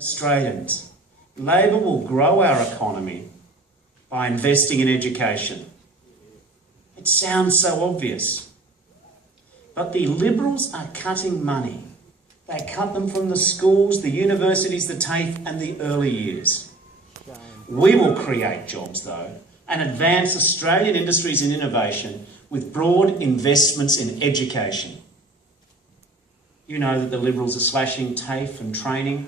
Australians. Labor will grow our economy by investing in education. It sounds so obvious. But the Liberals are cutting money. They cut them from the schools, the universities, the TAFE and the early years. We will create jobs, though, and advance Australian industries and innovation with broad investments in education. You know that the Liberals are slashing TAFE and training.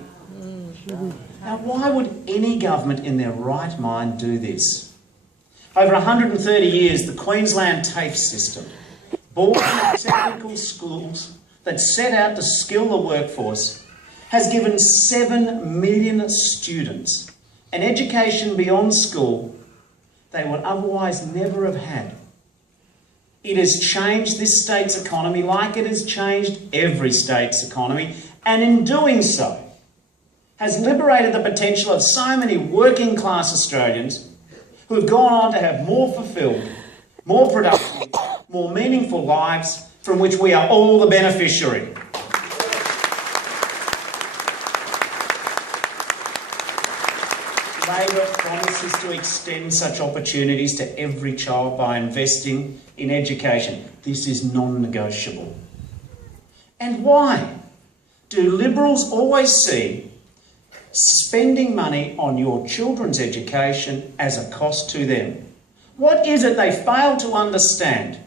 Now, why would any government in their right mind do this? Over 130 years, the Queensland TAFE system, born in technical schools that set out to skill the workforce, has given 7 million students an education beyond school they would otherwise never have had. It has changed this state's economy like it has changed every state's economy, and in doing so, has liberated the potential of so many working class Australians who have gone on to have more fulfilled, more productive, more meaningful lives from which we are all the beneficiary. Labor promises to extend such opportunities to every child by investing in education. This is non-negotiable. And why do Liberals always see spending money on your children's education as a cost to them? What is it they fail to understand?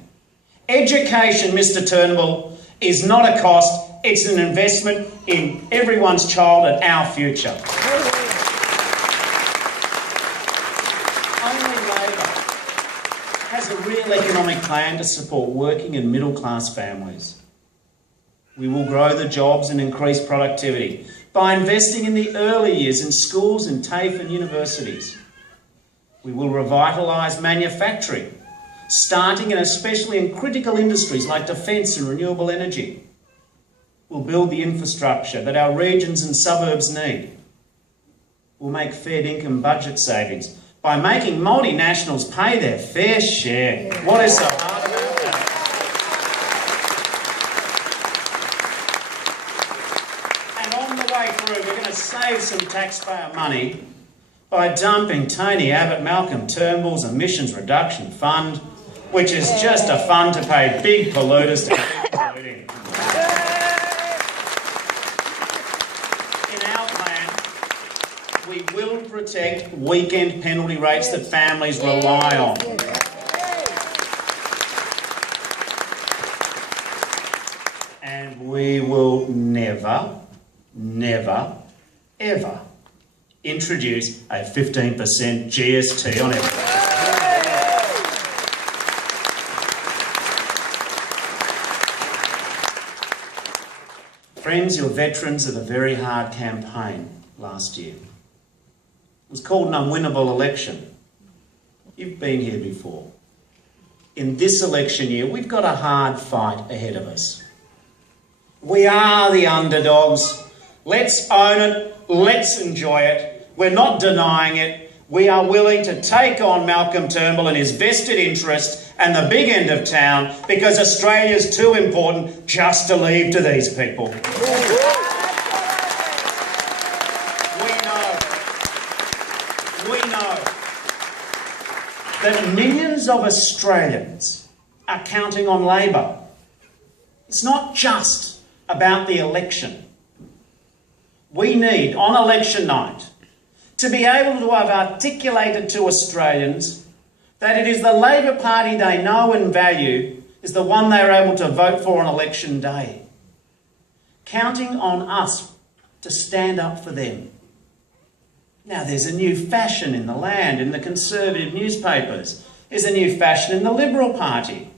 Education, Mr. Turnbull, is not a cost, it's an investment in everyone's child and our future. Only Labor has a real economic plan to support working and middle-class families. We will grow the jobs and increase productivity by investing in the early years in schools and TAFE and universities. We will revitalise manufacturing, starting and especially in critical industries like defence and renewable energy. We'll build the infrastructure that our regions and suburbs need. We'll make fair income budget savings by making multinationals pay their fair share. What is so hard about that? We're going to save some taxpayer money by dumping Tony Abbott, Malcolm Turnbull's emissions reduction fund, which is just a fund to pay big polluters to keep polluting. In our plan, we will protect weekend penalty rates that families rely on. And we will never, ever introduce a 15% GST on everything. Friends, you're veterans of a very hard campaign last year. It was called an unwinnable election. You've been here before. In this election year, we've got a hard fight ahead of us. We are the underdogs. Let's own it. Let's enjoy it. We're not denying it. We are willing to take on Malcolm Turnbull and his vested interest and the big end of town because Australia's too important just to leave to these people. We know that millions of Australians are counting on Labor. It's not just about the election. We need, on election night, to be able to have articulated to Australians that it is the Labor Party they know and value is the one they are able to vote for on election day. Counting on us to stand up for them. Now, there's a new fashion in the land, in the Conservative newspapers. There's a new fashion in the Liberal Party.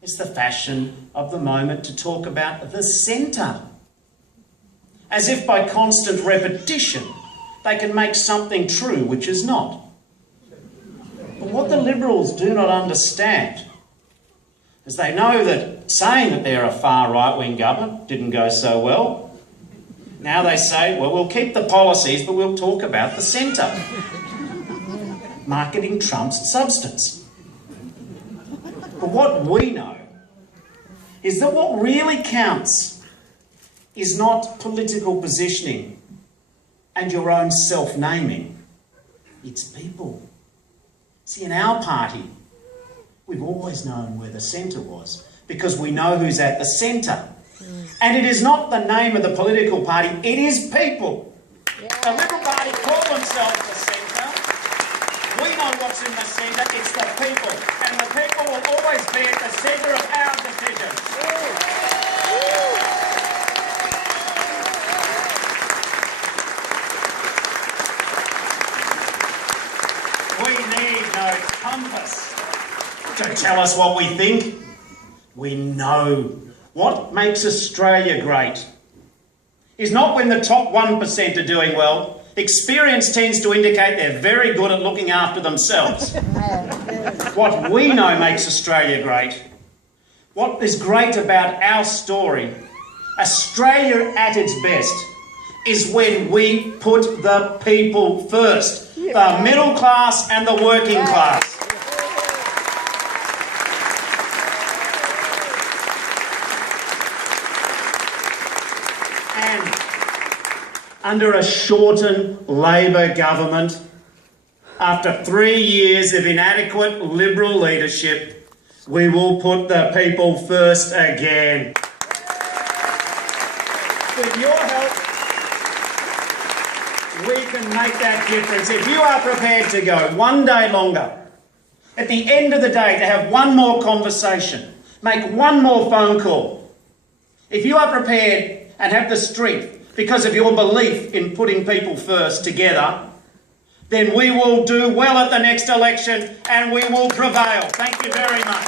It's the fashion of the moment to talk about the centre. As if by constant repetition, they can make something true which is not. But what the Liberals do not understand is they know that saying that they're a far right-wing government didn't go so well. Now they say, well, we'll keep the policies, but we'll talk about the centre. Marketing trumps substance. But what we know is that what really counts is not political positioning. and your own self-naming. It's people. See, in our party, we've always known where the centre was because we know who's at the centre. And it is not the name of the political party, it is people. The Liberal Party call themselves the centre. We know what's in the centre, it's the people. And the people will always be at the centre of our decisions. We need no compass to tell us what we think. We know what makes Australia great is not when the top 1% are doing well. Experience tends to indicate they're very good at looking after themselves. What we know makes Australia great, what is great about our story, Australia at its best, is when we put the people first, the middle class and the working class. And under a Shorten Labor government, after 3 years of inadequate Liberal leadership, we will put the people first again. With your help, we can make that difference. If you are prepared to go one day longer, at the end of the day, to have one more conversation, make one more phone call, if you are prepared and have the strength because of your belief in putting people first together, then we will do well at the next election and we will prevail. Thank you very much.